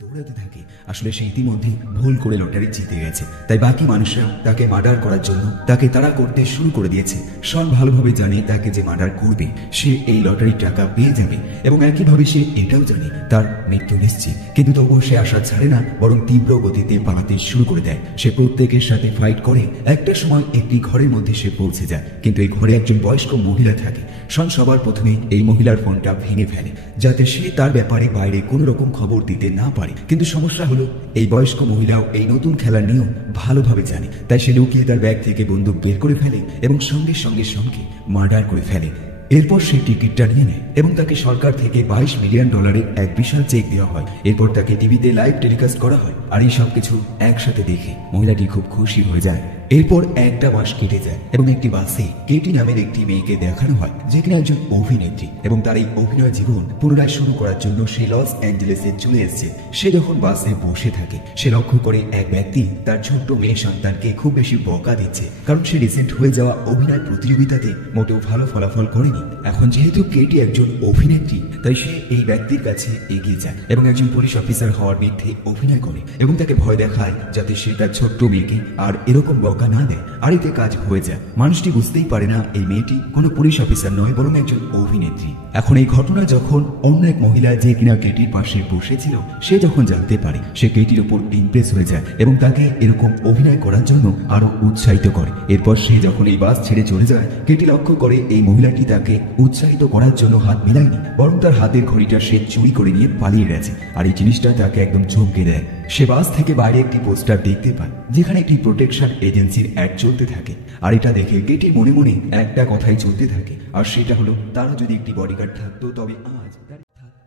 দৌড়াতে থাকে। আসলে সে ইতিমধ্যে ভুল করে লটারি জিতে গেছে, তাই বাকি মানুষরা তাকে মার্ডার করার জন্য তাকে তাড়া করতে শুরু করে দিয়েছে। শন ভালোভাবে জানে তাকে যে মার্ডার করবে সে এই লটারির টাকা পেয়ে যাবে, এবং একইভাবে সে এটাও জানে তার মৃত্যু নিশ্চিত। কিন্তু তবুও সে আশা ছাড়ে না, বরং তীব্র গতিতে পালাতে শুরু করে দেয়। সে প্রত্যেকের সাথে ফাইট করে একটা সময় একটি ঘরের মধ্যে সে পৌঁছে যায়, কিন্তু এই ঘরে একজন বয়স্ক মহিলা থাকে। শন সবার প্রথমে এই মহিলার ফোনটা ভেঙে ফেলে, যাতে সে তার ব্যাপারে বাইরে কোনো রকম খবর দিতে না পারে। কিন্তু সমস্যা হলো এই বয়স্ক মহিলাও এই নতুন খেলার নিয়ম ভালোভাবে জানে, তাই সে লুকিয়ে তার ব্যাগ থেকে বন্দুক বের করে ফেলে এবং সঙ্গে সঙ্গে শনকে মার্ডার করে ফেলে। এরপর সে টিকিটটা নিয়ে নেয় এবং তাকে সরকার থেকে $22 মিলিয়ন এক বিশাল চেক দেওয়া হয়। এরপর তাকে টিভিতে লাইভ টেলিকাস্ট করা হয়, আর এই সব কিছু একসাথে দেখে মহিলাটি খুব খুশি হয়ে যায়। এরপর একটা মাস কেটে যায় এবং একটি বাসে কেটি নামের একটি মেয়েকে দেখানো হয়, যে কিনা একজন অভিনেত্রী, এবং তার এই অভিনয় জীবন পুনরায় শুরু করার জন্য সে লস অ্যাঞ্জেলেসে চলে এসেছে। সে যখন বাসে বসে থাকে সে লক্ষ্য করে এক ব্যক্তি তার ছোট্ট মেয়ে সন্তানকে খুব বেশি বকা দিচ্ছে, কারণ সে রিসেন্ট হয়ে যাওয়া অভিনয় প্রতিযোগিতাতে মোটেও ভালো ফলাফল করেনি। এখন যেহেতু কেটি একজন অভিনেত্রী, তাই সে এই ব্যক্তির কাছে এগিয়ে যায় এবং একজন পুলিশ অফিসার হওয়ার মিথ্যে অভিনয় করে এবং তাকে ভয় দেখায় যাতে সে তার ছোট্ট মেয়েকে আর এরকম বকা না দেয়। আর এতে কাজ হয়ে যায়। মানুষটি বুঝতেই পারে না এই মেয়েটি কোনো পুলিশ অফিসার নয়, বরং একজন অভিনেত্রী। এখন এই ঘটনা যখন অন্য এক মহিলা যে কিনা কেটির পাশে বসেছিল সে যখন জানতে পারে, সে কেটির উপর ইমপ্রেস হয়ে যায় এবং তাকে এরকম অভিনয় করার জন্য আরো উৎসাহিত করে। এরপর সে যখন এই বাস ছেড়ে চলে যায়, কেটি লক্ষ্য করে এই মহিলাটি তাকে উৎসাহিত করার জন্য হাত মিলায়নি, বরং তার হাতের ঘড়িটা সে চুরি করে নিয়ে পালিয়ে গেছে। আর এই জিনিসটা তাকে একদম চমকে দেয়। সে বাস থেকে বাইরে একটি পোস্টার দেখতে পায়, যেখানে একটি প্রোটেকশন এজেন্সির অ্যাড চলতে থাকে। আর এটা দেখে কেটির মনে মনে একটা কথাই চলতে থাকে, আর সেটা হলো তারা যদি একটি বডিগার্ড থাকতো তবে আজ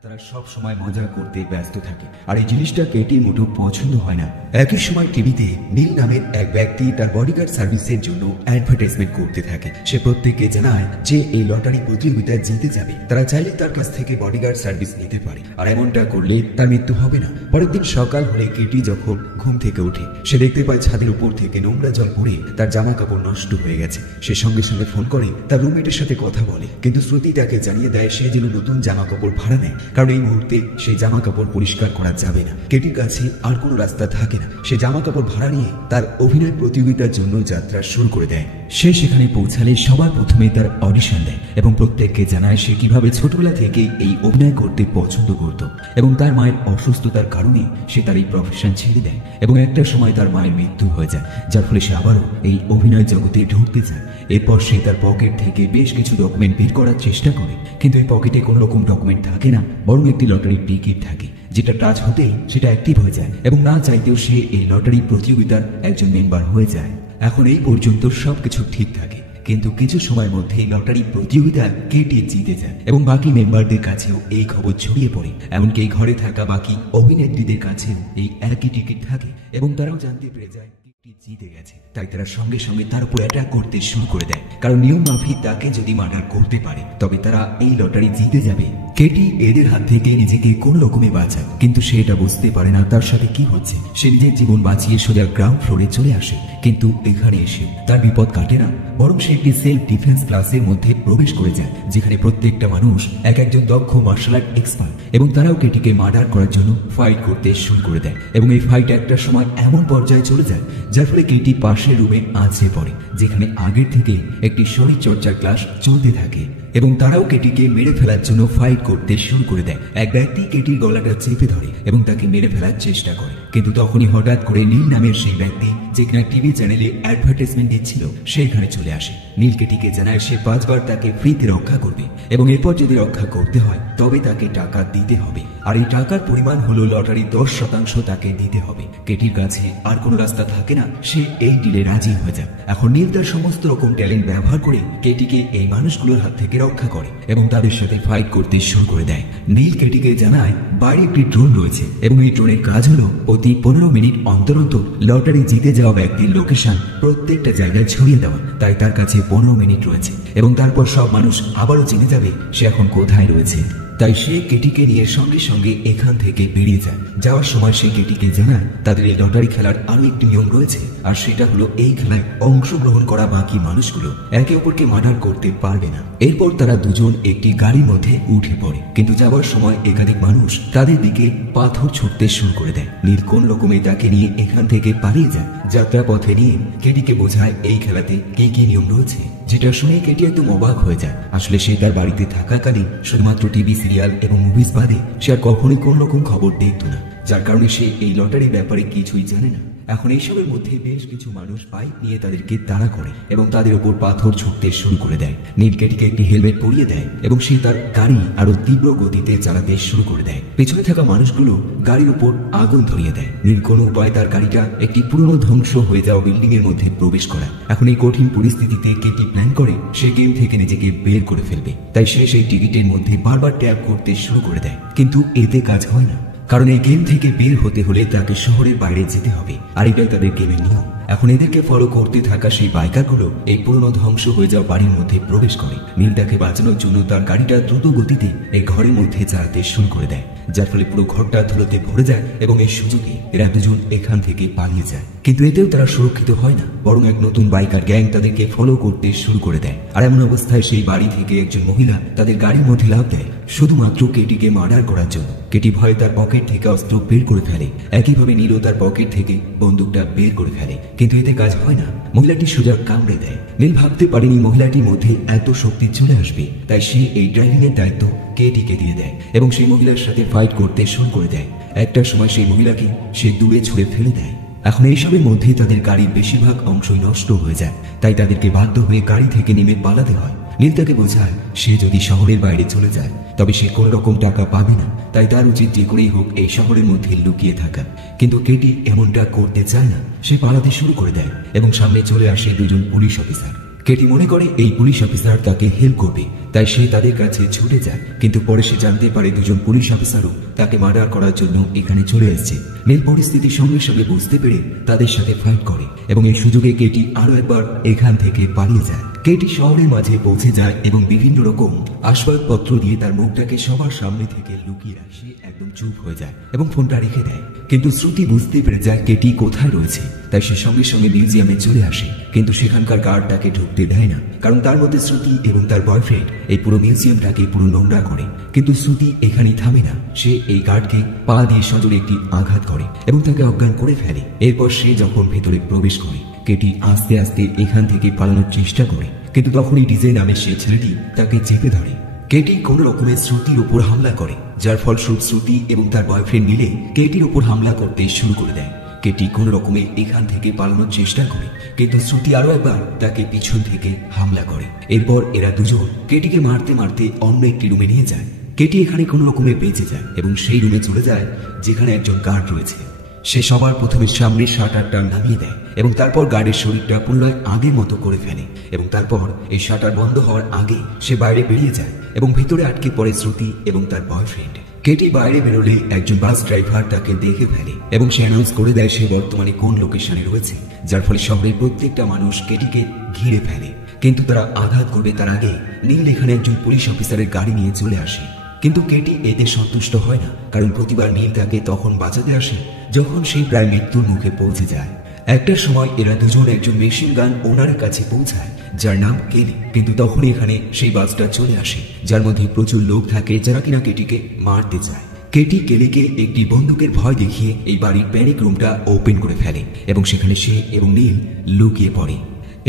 তারা সব সময় মজা করতে ব্যস্ত থাকে। আর এই জিনিসটা কেটির মোটেও পছন্দ হয় না। একই সময় টিভিতে নীল নামের এক ব্যক্তি তার বডিগার্ড সার্ভিসের জন্য অ্যাডভার্টাইজমেন্ট করতে থাকে। সে প্রত্যেককে জানায় যে এই লটারি প্রতিযোগিতায় জিতে যাবে, তারা চাইলে তার কাছ থেকে বডিগার্ড সার্ভিস নিতে পারে, আর এমনটা করলে তার মৃত্যু হবে না। পরের দিন সকাল হলে কেটি যখন ঘুম থেকে ওঠে সে দেখতে পায় ছাদের উপর থেকে নোংরা জল পড়ে তার জামা কাপড় নষ্ট হয়ে গেছে। সে সঙ্গে সঙ্গে ফোন করে তার রুমমেটের সাথে কথা বলে, কিন্তু শ্রুতি তাকে জানিয়ে দেয় সে যেন নতুন জামা কাপড় ভাড়া নেয়, কারণ এই মুহূর্তে সেই জামা কাপড় পরিষ্কার করা যাবে না। কেটির কাছে আর কোনো রাস্তা থাকে না। সে জামা কাপড় ভাড়া নিয়ে তার অভিনয় প্রতিযোগিতার জন্য যাত্রা শুরু করে দেয়। সে সেখানে পৌঁছালে সবার প্রথমে তার অডিশন দেয় এবং প্রত্যেককে জানায় সে কিভাবে ছোটবেলা থেকে এই অভিনয় করতে পছন্দ করত, এবং তার মায়ের অসুস্থতার কারণে সে তার এই প্রফেশন ছেড়ে দেয় এবং একটা সময় তার মায়ের মৃত্যু হয়ে যায়, যার ফলে সে আবারও এই অভিনয় জগতে ঢুকতে চায়। এরপর সে তার পকেট থেকে বেশ কিছু ডকুমেন্ট বের করার চেষ্টা করে, কিন্তু এই পকেটে কোনো রকম ডকুমেন্ট থাকে না, বরং একটি লটারির টিকিট থাকে, যেটা টাচ হতেই সেটা অ্যাক্টিভ হয়ে যায় এবং না চাইতেও সে এই লটারি প্রতিযোগিতার একজন মেম্বার হয়ে যায়। এখন এই পর্যন্ত সবকিছু ঠিক থাকে, কিন্তু কিছু সময়ের মধ্যে লটারি প্রতিযোগিতায় কেটি জিতে যায় এবং বাকি মেম্বারদের কাছেও এই খবর ছড়িয়ে পড়ে। এমনকি এই ঘরে থাকা বাকি অভিনেত্রীদের কাছেও এই একই টিকিট থাকে এবং তারাও জানতে পেরে যায় জিতে গেছে। তাই তারা সঙ্গে সঙ্গে তার উপর অ্যাটাক করতে শুরু করে দেয়, কারণ নিয়ম মাফিক তাকে যদি মার্ডার করতে পারে তবে তারা এই লটারি জিতে যাবে। কেটি এদের হাত থেকে নিজেকে কোন রকমে বাঁচায়, কিন্তু সে এটা বুঝতে পারে না তার সাথে কি হচ্ছে। সে নিজের জীবন বাঁচিয়ে সোজা গ্রাউন্ড ফ্লোরে চলে আসে, কিন্তু এখানে এসে তার বিপদ কাটে না, বরং সে একটি সেলফ ডিফেন্স ক্লাসের মধ্যে প্রবেশ করে যায়, যেখানে প্রত্যেকটা মানুষ একজন দক্ষ মার্শাল আর্ট এক্সপার্ট, এবং তারাও কেটিকে মার্ডার করার জন্য ফাইট করতে শুরু করে দেয়। এবং এই ফাইট একটা সময় এমন পর্যায়ে চলে যায় যার ফলে কেটি পাশের রুমে আছড়ে পড়ে, যেখানে আগের থেকে একটি শরীর চর্চার ক্লাস চলতে থাকে, এবং তারাও কেটিকে মেরে ফেলার জন্য ফাইট করতে শুরু করে দেয়। এক ব্যক্তি কেটির গলাটা চেপে ধরে এবং তাকে মেরে ফেলার চেষ্টা করে, কিন্তু তখনই হঠাৎ করে নীল নামের সেই ব্যক্তি যে কিনা টিভি চ্যানেলে অ্যাডভার্টাইজমেন্ট দিচ্ছিল সেখানে চলে আসে। নীল কেটিকে জানায় সে 5 বার তাকে ফ্রিতে রক্ষা করবে এবং এরপর যদি রক্ষা করতে হয় তবে তাকে টাকা দিতে হবে, আর এই টাকার পরিমাণ হলো লটারির 10% তাকে দিতে হবে। কেটির কাছে আর কোনো রাস্তা থাকে না, সে এই ডিলে রাজি হয়ে যায়। এখন নীল তার সমস্ত রকম ট্যালেন্ট ব্যবহার করে কেটিকে এই মানুষগুলোর হাত থেকে রক্ষা করে এবং তাদের সাথে ফাইট করতে শুরু করে দেয়। নীল কেটিকে জানায় বাইরে একটি ড্রোন রয়েছে এবং এই ড্রোনের কাজ হলো প্রতি 15 মিনিট অন্তর অন্তর লটারি জিতে যাওয়া ব্যক্তির লোকেশন প্রত্যেকটা জায়গায় ছড়িয়ে দেওয়া। তাই তার কাছে 15 মিনিট রয়েছে এবং তারপর সব মানুষ আবারও জেনে যাবে সে এখন কোথায় রয়েছে। তাই সে কেটিকে নিয়ে সঙ্গে সঙ্গে এখান থেকে বেরিয়ে যায়। যাওয়ার সময় সে কেটিকে জানায় তাদের এই লটারি খেলার আরো একটি নিয়ম রয়েছে, আর সেটা হলো এই খেলায় অংশগ্রহণ করা বাকি মানুষগুলো একে অপরকে মার্ডার করতে পারবে না। এরপর তারা দুজন একটি গাড়ির মধ্যে উঠে পড়ে, কিন্তু যাওয়ার সময় একাধিক মানুষ তাদের দিকে পাথর ছুটতে শুরু করে দেয়। নীল কোন রকমে তাকে নিয়ে এখান থেকে পালিয়ে যায়। যাত্রা পথে নিয়ে কেটিকে বোঝায় এই খেলাতে কি কি নিয়ম রয়েছে, যেটা শুনে কেটি একদম অবাক হয়ে যায়। আসলে সে তার বাড়িতে থাকাকালীন শুধুমাত্র টিভি সিরিয়াল এবং মুভিজ বাদে সে আর কখনোই কোন রকম খবর দেখত না, যার কারণে সে এই লটারির ব্যাপারে কিছুই জানে না। এখন এইসবের মধ্যে বেশ কিছু মানুষ বাইক নিয়ে তাদেরকে তাড়া করে এবং তাদের উপর পাথর ছুটতে শুরু করে দেয়। নীল কেটিকে একটি হেলমেট পরিয়ে দেয় এবং সে তার গাড়ি আরো তীব্র গতিতে চালাতে শুরু করে দেয়। পেছনে থাকা মানুষগুলো গাড়ির উপর আগুন ধরিয়ে দেয়। নীল কোনো উপায় তার গাড়িটা একটি পুরনো ধ্বংস হয়ে যাওয়া বিল্ডিং এর মধ্যে প্রবেশ করা। এখন এই কঠিন পরিস্থিতিতে কেটি প্ল্যান করে সে গেম থেকে নিজেকে বের করে ফেলবে। তাই সে সেই টিকিটের মধ্যে বারবার ট্যাপ করতে শুরু করে দেয়, কিন্তু এতে কাজ হয় না, কারণ এই গেম থেকে বের হতে হলে তাকে শহরের বাইরে যেতে হবে, আর এটাই তাদের গেমের নিয়ম। এখন এদেরকে ফলো করতে থাকা সেই বাইকারগুলো এই পুরনো ধ্বংস হয়ে যাওয়া বাড়ির মধ্যে প্রবেশ করে। নীল তাকে বাঁচানোর জন্য তার গাড়িটা দ্রুত গতিতে এই ঘরের মধ্যে চালাতে শুরু করে দেয়, যার ফলে পুরো ঘরটা ধুলোতে ভরে যায় এবং এই সুযোগে এরা দুজন এখান থেকে পালিয়ে যায়। কিন্তু এতেও তারা সুরক্ষিত হয় না, বরং এক নতুন বাইকার গ্যাং তাদেরকে ফলো করতে শুরু করে দেয়। আর এমন অবস্থায় সেই বাড়ি থেকে একজন মহিলা তাদের গাড়ির মধ্যে লাফ দেয় শুধুমাত্র কেটিকে মার্ডার করার জন্য। কেটি ভয়ে তার পকেট থেকে অস্ত্র বের করে ফেলে, একইভাবে নীলও তার পকেট থেকে বন্দুকটা বের করে ফেলে, কিন্তু এতে কাজ হয় না। মহিলাটি সোজা কামড়ে দেয়। নীল ভাবতে পারেনি মহিলাটির মধ্যে এত শক্তি চলে আসবে, তাই সে এই ড্রাইভিং এর দায়িত্ব কেটিকে দিয়ে দেয় এবং সেই মহিলার সাথে ফাইট করতে শুরু করে দেয়। একটা সময় সেই মহিলাকে সে দূরে ছুঁড়ে ফেলে দেয়। এখন এইসবের মধ্যে তাদের গাড়ির বেশিরভাগ অংশই নষ্ট হয়ে যায়, তাই তাদেরকে বাধ্য হয়ে গাড়ি থেকে নেমে পালাতে হয়। নীল তাকে বোঝায় সে যদি শহরের বাইরে চলে যায় তবে সে কোন রকম টাকা পাবে না, তাই তার উচিত যে করেই হোক এই শহরের মধ্যে লুকিয়ে থাকা। কিন্তু কেটি এমনটা করতে চায় না। সে পালাতে শুরু করে দেয় এবং সামনে চলে আসে দুজন পুলিশ অফিসার। কেটি মনে করে এই পুলিশ অফিসার তাকে হেল্প করবে, তাই সে তাদের কাছে ছুটে যায়, কিন্তু পরে সে জানতে পারে দুজন পুলিশ অফিসারও তাকে মার্ডার করার জন্য এখানে চলে এসেছে। নীল পরিস্থিতির সঙ্গে সঙ্গে বুঝতে পেরে তাদের সাথে ফাইট করে এবং এই সুযোগে কেটি আরো একবার এখান থেকে পালিয়ে যায়। কেটি শহরের মাঝে পৌঁছে যায় এবং বিভিন্ন রকম আসবাবপত্র দিয়ে তার মুখটাকে সবার সামনে থেকে লুকিয়ে রাখে। একদম চুপ হয়ে যায় এবং ফোনটা রেখে দেয়, কিন্তু শ্রুতি বুঝতে পেরে যায় কেটি কোথায় রয়েছে, তাই সে সঙ্গে সঙ্গে মিউজিয়ামে চলে আসে। কিন্তু সেখানকার গার্ড তাকে ঢুকতে দেয় না, কারণ তার মধ্যে শ্রুতি এবং তার বয়ফ্রেন্ড এই পুরো মিউজিয়ামটাকে পুরো নোংরা করে। কিন্তু শ্রুতি এখানেই থামে না, সে এই গার্ডকে পা দিয়ে সজোরে একটি আঘাত করে এবং তাকে অজ্ঞান করে ফেলে। এরপর সে যখন ভেতরে প্রবেশ করে কেটি আস্তে আস্তে এখান থেকে পালানোর চেষ্টা করে, কিন্তু তখনই ডিজে নামে সে ছেলেটি তাকে চেপে ধরে। কেটি কোন রকমের শ্রুতির উপর হামলা করে, যার ফলস্বরূপ শ্রুতি এবং তার বয়ফ্রেন্ড মিলে কেটির উপর হামলা করতে শুরু করে দেয়। কেটি কোন রকমে এখান থেকে পালানোর চেষ্টা করে, কিন্তু শ্রুতি আরো একবার তাকে পিছন থেকে হামলা করে। এরপর এরা দুজন কেটিকে মারতে মারতে অন্য একটি রুমে নিয়ে যায়। কেটি এখানে কোন রকমে বেঁচে যায় এবং সেই রুমে চলে যায় যেখানে একজন গার্ড রয়েছে। সে সবার প্রথমে সামনের শাটারটা নামিয়ে দেয় এবং তারপর গার্ডের শরীরটা পুনরায় আগের মতো করে ফেলে এবং তারপর এই শাটার বন্ধ হওয়ার আগে সে বাইরে বেরিয়ে যায় এবং ভিতরে আটকে পড়ে শ্রুতি এবং তার বয়ফ্রেন্ড। কেটি বাইরে বেরোলে একজন বাস ড্রাইভার তাকে দেখে ফেলে এবং সে অ্যানাউন্স করে দেয় সে বর্তমানে কোন লোকেশনে রয়েছে, যার ফলে শহরের প্রত্যেকটা মানুষ কেটিকে ঘিরে ফেলে। কিন্তু তারা আঘাত করবে তার আগে নীল এখানে একজন পুলিশ অফিসারের গাড়ি নিয়ে চলে আসে। কিন্তু কেটি এতে সন্তুষ্ট হয় না, কারণ প্রতিবার নীল তাকে তখন বাঁচাতে আসে যখন সেই প্রায় মৃত্যুর মুখে পৌঁছে যায়। একটা সময় এরা দুজন একজন মেশিন গান ওনারের কাছে পৌঁছায় যার নাম কেলি, কিন্তু তখনই এখানে সেই বাসটা চলে আসে যার মধ্যে প্রচুর লোক থাকে যারা কিনা কেটিকে মারতে চায়। কেটি কেলিকে একটি বন্দুকের ভয় দেখিয়ে এই বাড়ির প্যানিক রুমটা ওপেন করে ফেলে এবং সেখানে সে এবং নীল লুকিয়ে পড়ে।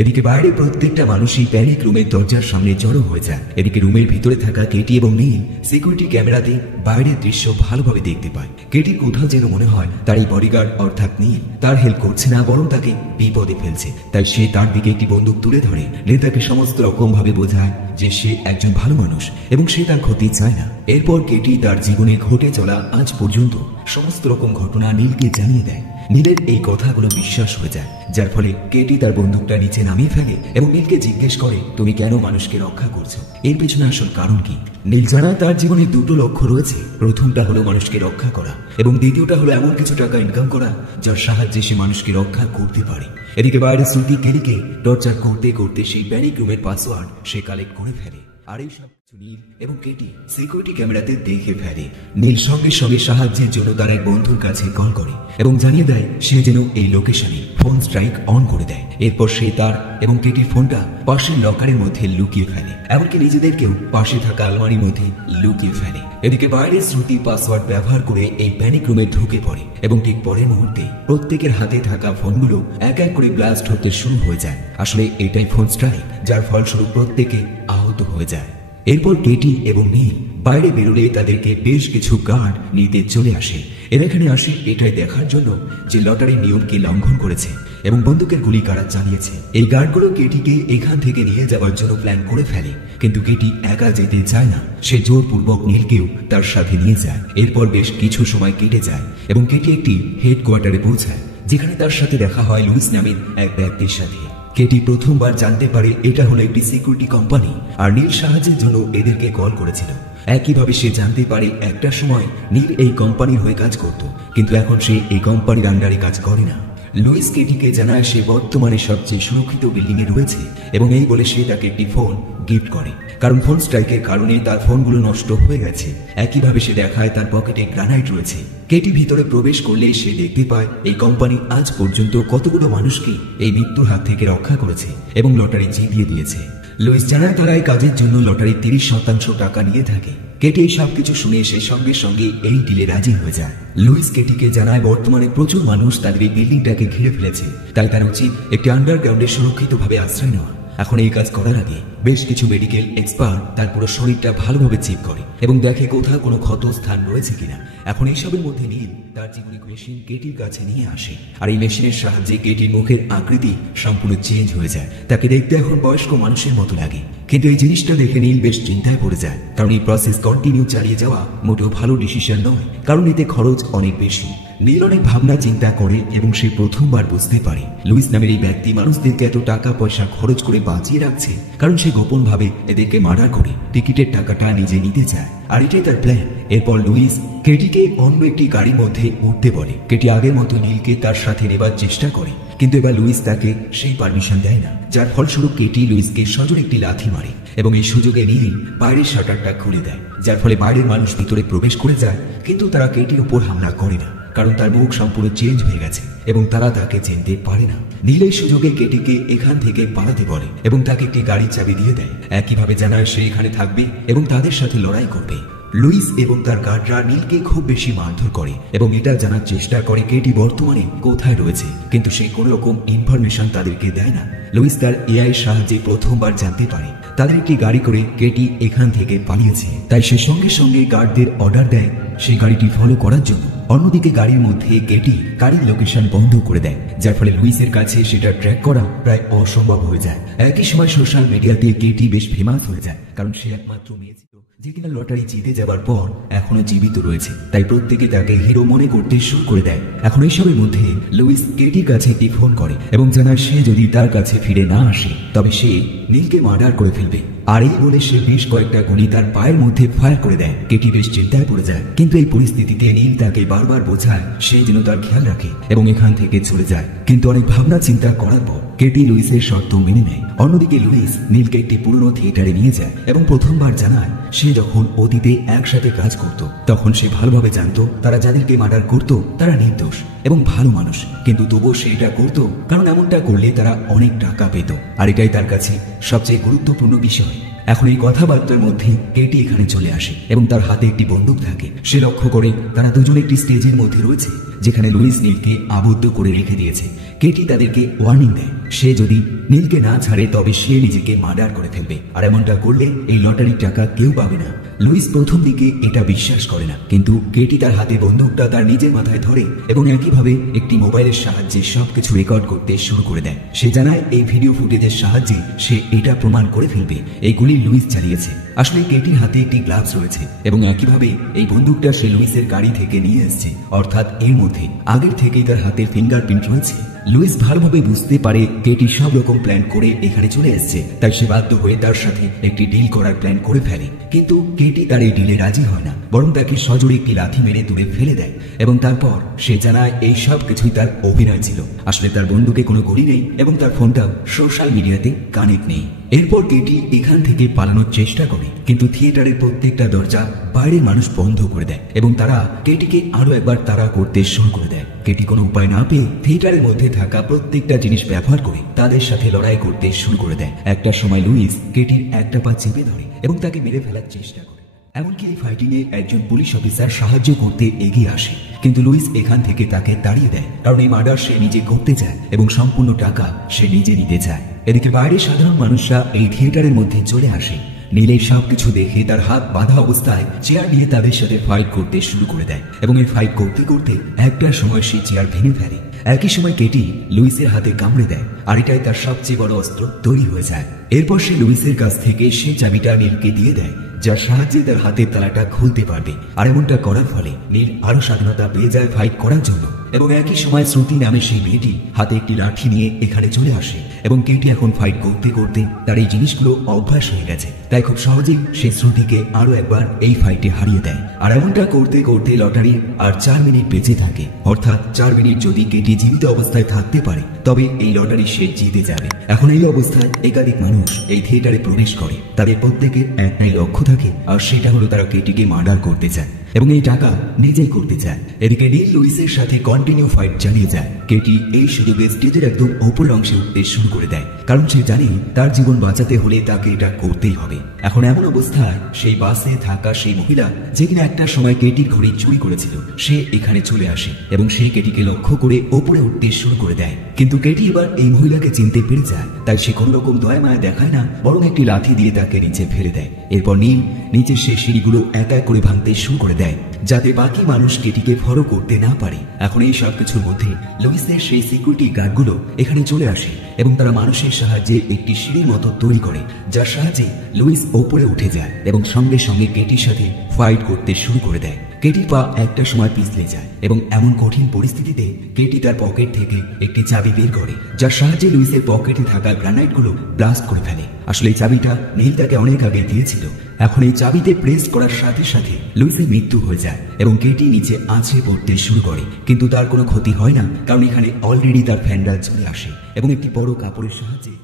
এদিকে বাইরে প্রত্যেকটা মানুষই প্যানিক রুমের দরজার সামনে জড়ো হয়ে যায়। এদিকে রুমের ভিতরে থাকা কেটি এবং নীল সিকিউরিটি ক্যামেরাতে বাইরের দৃশ্য ভালোভাবে দেখতে পায়। কেটির কোথাও যেন মনে হয় তার এই বডিগার্ড অর্থাৎ নীল তার হেল্প করছে না, বরং তাকে বিপদে ফেলছে। তাই সে তার দিকে একটি বন্দুক তুলে ধরে। নীল তাকে সমস্ত রকম ভাবে বোঝায় যে সে একজন ভালো মানুষ এবং সে তার ক্ষতি চায় না। এরপর কেটি তার জীবনে ঘটে চলা আজ পর্যন্ত সমস্ত রকম ঘটনা নীলকে জানিয়ে দেয়। নীলের এই কথাগুলো বিশ্বাস হয়ে যায়, যার ফলে কেটি তার বন্দুকটা নিচে নামিয়ে ফেলে এবং নীলকে জিজ্ঞেস করে তুমি কেন মানুষকে রক্ষা করছো, এর পেছনে আসল কারণ কি। নীল জানায় তার জীবনে দুটো লক্ষ্য রয়েছে, প্রথমটা হলো মানুষকে রক্ষা করা এবং দ্বিতীয়টা হলো এমন কিছু টাকা ইনকাম করা যার সাহায্যে সে মানুষকে রক্ষা করতে পারে। এদিকে বাইরে শ্রুতি কেলিকে টর্চার করতে করতে সেই প্যানিক রুমের পাসওয়ার্ড সে কালেক্ট করে ফেলে। আর এই সব নীল এবং কেটি সিকিউরিটি ক্যামেরাতে দেখে ফেলে। নীল সঙ্গে সঙ্গে সাহায্যের জন্য তার এক বন্ধুর কাছে কল করে এবং জানিয়ে দেয় সে যেন এই লোকেশনে ফোন স্ট্রাইক অন করে দেয়। এরপর সে তার এবং কেটির ফোনটা পাশের লকারের মধ্যে লুকিয়ে ফেলে, এমনকি নিজেদেরকেও পাশে থাকা আলমারির মধ্যে লুকিয়ে ফেলে। এদিকে বাইরের শ্রুতি পাসওয়ার্ড ব্যবহার করে এই প্যানিক রুমে ঢুকে পড়ে এবং ঠিক পরের মুহূর্তে প্রত্যেকের হাতে থাকা ফোনগুলো এক এক করে ব্লাস্ট হতে শুরু হয়ে যায়। আসলে এটাই ফোন স্ট্রাইক, যার ফলস্বরূপ প্রত্যেকে আহত হয়ে যায়। এরপর কেটি এবং নীল বাইরে বেরোলে তাদেরকে বেশ কিছু গার্ড নিতে চলে আসে। এরা এখানে আসে এটাই দেখার জন্য যে লটারির নিয়মকে লঙ্ঘন করেছে এবং বন্দুকের গুলি কারা চালিয়েছে। এই গার্ডগুলো কেটিকে এখান থেকে নিয়ে যাওয়ার জন্য প্ল্যান করে ফেলে, কিন্তু কেটি একা যেতে চায় না। সে জোরপূর্বক নীলকেও তার সাথে নিয়ে যায়। এরপর বেশ কিছু সময় কেটে যায় এবং কেটি একটি হেডকোয়ার্টারে পৌঁছায়, যেখানে তার সাথে দেখা হয় লুইস নামের এক ব্যক্তির সাথে। কেটি প্রথমবার জানতে পারে এটা হলো একটি সিকিউরিটি কোম্পানি, আর নীল সাহায্যের জন্য এদেরকে কল করেছিল। একইভাবে সে জানতে পারে একটা সময় নীল এই কোম্পানির হয়ে কাজ করত, কিন্তু এখন সে এই কোম্পানির আন্ডারে কাজ করে না। লুইস কেটিকে জানায় সে বর্তমানে সবচেয়ে সুরক্ষিত বিল্ডিং এ রয়েছে এবং এই বলে সে তাকে একটি ফোন গিফট করে, কারণ ফোন স্ট্রাইকের কারণে তার ফোনগুলো নষ্ট হয়ে গেছে। একইভাবে সে দেখায় তার পকেটে গ্রানাইট রয়েছে। কেটি ভিতরে প্রবেশ করলে সে দেখতে পায় এই কোম্পানি আজ পর্যন্ত কতগুলো মানুষকে এই মৃত্যুর হাত থেকে রক্ষা করেছে এবং লটারি জিতিয়ে দিয়েছে। লুইস জানায় তারা এই কাজের জন্য লটারির 30% টাকা নিয়ে থাকে। কেটি এই সবকিছু শুনে সে সঙ্গে সঙ্গে এই ডিলে রাজি হয়ে যায়। লুইস কেটিকে জানায় বর্তমানে প্রচুর মানুষ তাদের এই বিল্ডিংটাকে ঘিরে ফেলেছে, তাই তার উচিত একটি আন্ডারগ্রাউন্ডে সুরক্ষিতভাবে আশ্রয় নেওয়া। এখন এই কাজ করার আগে বেশ কিছু মেডিকেল এক্সপার্ট তার পুরো শরীরটা ভালোভাবে চেক করে এবং দেখে কোথাও কোনো ক্ষত স্থান রয়েছে কিনা। এখন এইসবের মধ্যে নীল তার জীবনিক মেশিন কেটির কাছে নিয়ে আসে, আর এই মেশিনের সাহায্যে কেটির মুখের আকৃতি সম্পূর্ণ চেঞ্জ হয়ে যায়। তাকে দেখতে এখন বয়স্ক মানুষের মতো লাগে, কিন্তু এই জিনিসটা দেখে নীল বেশ চিন্তায় পড়ে যায়, কারণ এই প্রসেস কন্টিনিউ চালিয়ে যাওয়া মোটেও ভালো ডিসিশন নয়, কারণ এতে খরচ অনেক বেশি। নীল অনেক ভাবনা চিন্তা করে এবং সে প্রথমবার বুঝতে পারে লুইস নামের এই ব্যক্তি মানুষদেরকে এত টাকা পয়সা খরচ করে বাঁচিয়ে রাখছে, কারণ সে গোপন ভাবে এদেরকে মার্ডার করে টিকিটের টাকাটা নিজে নিতে চায়, আর এটাই তার প্ল্যান। এরপর লুইস কেটিকে অন্য একটি গাড়ির মধ্যে উঠতে বলে। কেটি আগের মতো নীলকে তার সাথে নেবার চেষ্টা করে, কিন্তু এবার লুইস তাকে সেই পারমিশন দেয় না, যার ফলস্বরূপ কেটি লুইসকে সজোরে একটি লাথি মারে এবং এই সুযোগে নীল বাইরের শাটারটা খুলে দেয়, যার ফলে বাইরের মানুষ ভিতরে প্রবেশ করে যায়। কিন্তু তারা কেটির উপর হামলা করে না, কারণ তার মুখ সম্পূর্ণ চেঞ্জ হয়ে গেছে এবং তারা তাকে চিনতে পারে না। নীল এই সুযোগে কেটিকে এখান থেকে পালাতে বলে এবং তাকে একটি গাড়ির চাবি দিয়ে দেয়। একইভাবে জানায় সে এখানে থাকবে এবং তাদের সাথে লড়াই করবে। লুইস এবং তার গার্ডরা নীলকে খুব বেশি মারধর করে এবং এটা জানার চেষ্টা করে কেটি বর্তমানে কোথায় রয়েছে, কিন্তু সে কোনো রকম ইনফরমেশন তাদেরকে দেয় না। লুইস তার এআই এর সাহায্যে প্রথমবার জানতে পারে তাদের একটি গাড়ি করে কেটি এখান থেকে পালিয়েছে, তাই সে সঙ্গে সঙ্গে গার্ডদের অর্ডার দেয় সেই গাড়িটি ফলো করার জন্য। অন্যদিকে গাড়ির মধ্যে কেটি গাড়ির লোকেশন বন্ধ করে দেয়, যার ফলে লুইসের কাছে সেটা ট্র্যাক করা প্রায় অসম্ভব হয়ে যায়। একই সময় সোশ্যাল মিডিয়াতে কেটি বেশ ফেমাস হয়ে যায়, কারণ সে একমাত্র মেয়ে ছিল যে কিনা লটারি জিতে যাবার পর এখনো জীবিত রয়েছে, তাই প্রত্যেকে তাকে হিরো মনে করতে শুরু করে দেয়। এখন এইসবের মধ্যে লুইস কেটির কাছে একটি ফোন করে এবং জানায় সে যদি তার কাছে ফিরে না আসে তবে সে নীলকে মার্ডার করে ফেলবে, আর এই বলে সে বেশ কয়েকটা গুলি তার পায়ের মধ্যে ফায়ার করে দেয়। কেটি বেশ চিন্তায় পড়ে যায়, কিন্তু এই পরিস্থিতিতে নীল তাকে বারবার বোঝায় সে যেন তার খেয়াল রাখে এবং এখান থেকে চলে যায়। কিন্তু অনেক ভাবনা চিন্তা করার পর কেটি লুইসের শর্ত মেনে নেয়। অন্যদিকে লুইস নীলকে একটি পুরনো থিয়েটারে নিয়ে যায় এবং প্রথমবার জানায় সে যখন অতীতে একসাথে কাজ করত তখন সে ভালোভাবে জানতো তারা যাদেরকে মার্ডার করত তারা নির্দোষ এবং ভালো মানুষ, কিন্তু তবুও সে এটা করতো কারণ এমনটা করলে তারা অনেক টাকা পেত, আর এটাই তার কাছে সবচেয়ে গুরুত্বপূর্ণ বিষয়। এখন এই কথাবার্তার মধ্যে কেটি এখানে চলে আসে এবং তার হাতে একটি বন্দুক থাকে। সে লক্ষ্য করে তারা দুজনে একটি স্টেজের মধ্যে রয়েছে যেখানে লুইস নীলকে আবদ্ধ করে রেখে দিয়েছে। কেটি তাদেরকে ওয়ার্নিং দেয় সে যদি নীলকে না ছাড়ে তবে সে নিজেকে মার্ডার করে ফেলবে, আর এমনটা করলে এই লটারির টাকা কেউ পাবে না। লুইস প্রথম দিকে এটা বিশ্বাস করে না, কিন্তু কেটি তার হাতে বন্দুকটা তার নিজের মাথায় ধরে এবং একইভাবে একটি মোবাইলের সাহায্যে সবকিছু রেকর্ড করতে শুরু করে দেয়। সে জানায় এই ভিডিও ফুটেজের সাহায্যে সে এটা প্রমাণ করে ফেলবে এই গুলি লুইস চালিয়েছে। আসলে কেটির হাতে একটি গ্লাভস রয়েছে এবং একইভাবে এই বন্দুকটা সে লুইসের গাড়ি থেকে নিয়ে এসেছে, অর্থাৎ এর মধ্যে আগের থেকেই তার হাতের ফিঙ্গারপ্রিন্ট রয়েছে। লুইস ভালোভাবে বুঝতে পারে কেটি সব রকম প্ল্যান করে এখানে চলে এসেছে, তাই সে বাধ্য হয়ে তার সাথে একটি ডিল করার প্ল্যান করে ফেলে। কিন্তু কেটি তার এই ডিলে রাজি হয় না, বরং তাকে সজোরে একটি লাথি মেরে দূরে ফেলে দেয় এবং তারপর সে জানায় এই সব কিছুই তার অভিনয় ছিল। আসলে তার বন্দুকে কোনো গুলি নেই এবং তার ফোনটাও সোশ্যাল মিডিয়াতে কানেক্ট নেই। এরপর কেটি এখান থেকে পালানোর চেষ্টা করে, কিন্তু থিয়েটারের প্রত্যেকটা দরজা বাইরের মানুষ বন্ধ করে দেয় এবং তারা কেটিকে আরো একবার তাড়া করতে শুরু করে দেয়। কেটি কোনো উপায় না পেয়ে থিয়েটারের মধ্যে থাকা প্রত্যেকটা জিনিস ব্যবহার করে তাদের সাথে লড়াই করতে শুরু করে দেয়। একটা সময় লুইস কেটির একটা পা চেপে ধরে এবং তাকে মেরে ফেলার চেষ্টা করে। এমনকি এই ফাইটিং এ একজন পুলিশ অফিসার সাহায্য করতে এগিয়ে আসে, কিন্তু লুইস এখান থেকে তাকে তাড়িয়ে দেয়, কারণ এই মার্ডার সে নিজে করতে চায় এবং সম্পূর্ণ টাকা সে নিজে নিতে চায়। এদিকে বাইরে সাধারণ মানুষরা এই থিয়েটারের মধ্যে চলে আসে। নীল এই সবকিছু দেখে তার হাত বাঁধা অবস্থায় চেয়ার নিয়ে তাদের সাথে ফাইট করতে শুরু করে দেয় এবং এই ফাইট করতে করতে একটা সময় সেই চেয়ার ভেঙে ফেলে। একই সময় কেটি লুইসের হাতে কামড়ে দেয়, আর এটাই তার সবচেয়ে বড় অস্ত্র তৈরি হয়ে যায়। এরপর সে লুইসের কাছ থেকে সেই চাবিটা নীলকে দিয়ে দেয়, যার সাহায্যে তার হাতের তালাটা খুলতে পারবে। আর এমনটা করার ফলে নীল আরো স্বাধীনতা পেয়ে যায় ফাইট করার জন্য। এবং একই সময় শ্রুতি নামে সেই মেয়েটি হাতে একটি লাঠি নিয়ে এখানে চলে আসে এবং কেটি এখন ফাইট করতে করতে তার এই জিনিসগুলো অভ্যাস হয়ে গেছে, তাই খুব সহজেই সে শ্রুতিকে আরো একবার এই ফাইটে হারিয়ে দেয়। আর এমনটা করতে করতে লটারি আর 4 মিনিট বেঁচে থাকে, অর্থাৎ 4 মিনিট যদি কেটি জীবিত অবস্থায় থাকতে পারে তবে এই লটারি সে জিতে যাবে। এখন এই অবস্থায় একাধিক মানুষ এই থিয়েটারে প্রবেশ করে, তাদের প্রত্যেকের একটাই লক্ষ্য থাকে, আর সেটা হলো তারা কেটিকে মার্ডার করতে চায় এবং এই টাকা নিজেই করতে চায়। এদিকে নীল লুইসের সাথে কন্টিনিউ ফাইট চালিয়ে যায়। কেটি এই সুযোগে স্টেজের একদম ওপর অংশে উঠতে শুরু করে দেয়, কারণ সে জানে তার জীবন বাঁচাতে হলে তাকে এটা করতেই হবে। এখন এমন অবস্থায় সেই বাসে থাকা সেই মহিলা, যে কিনা একটা সময় কেটির ঘড়ি চুরি করেছিল, সে এখানে চলে আসে এবং সে কেটিকে লক্ষ্য করে ওপরে উঠতে শুরু করে দেয়। কিন্তু কেটি এবার এই মহিলাকে চিনতে পেরে যায়, তাই সে কোন রকম দয়া মায়া দেখায় না, বরং একটি লাথি দিয়ে তাকে নিচে ফেলে দেয়। এরপর নীল নিচের সেই সিঁড়িগুলো এক এক করে ভাঙতে শুরু করে দেয়, যাতে বাকি মানুষ কেটিকে ফলো করতে না পারে। এখন এই সব কিছুর মধ্যে লুইসের সেই সিকিউরিটি গার্ডগুলো এখানে চলে আসে এবং তারা মানুষের সাহায্যে একটি সিঁড়ির মতো তৈরি করে, যার সাহায্যে লুইস ওপরে উঠে যায় এবং সঙ্গে সঙ্গে কেটির সাথে ফাইট করতে শুরু করে দেয়। কেটির পা একটা সময় পিছলে যায় এবং এমন কঠিন পরিস্থিতিতে কেটি তার পকেট থেকে একটি চাবি বের করে, যার সাহায্যে লুইসের পকেটে থাকা গ্রানাইটগুলো ব্লাস্ট করে ফেলে। আসলে এই চাবিটা নীল তাকে অনেক আগে দিয়েছিল। এখন এই চাবিতে প্রেস করার সাথে সাথে লুইসের মৃত্যু হয়ে যায় এবং কেটি নিচে আছড়ে পড়তে শুরু করে, কিন্তু তার কোনো ক্ষতি হয় না, কারণ এখানে অলরেডি তার ফ্যান্ডাল চলে আসে এবং একটি বড় কাপড়ের সাহায্যে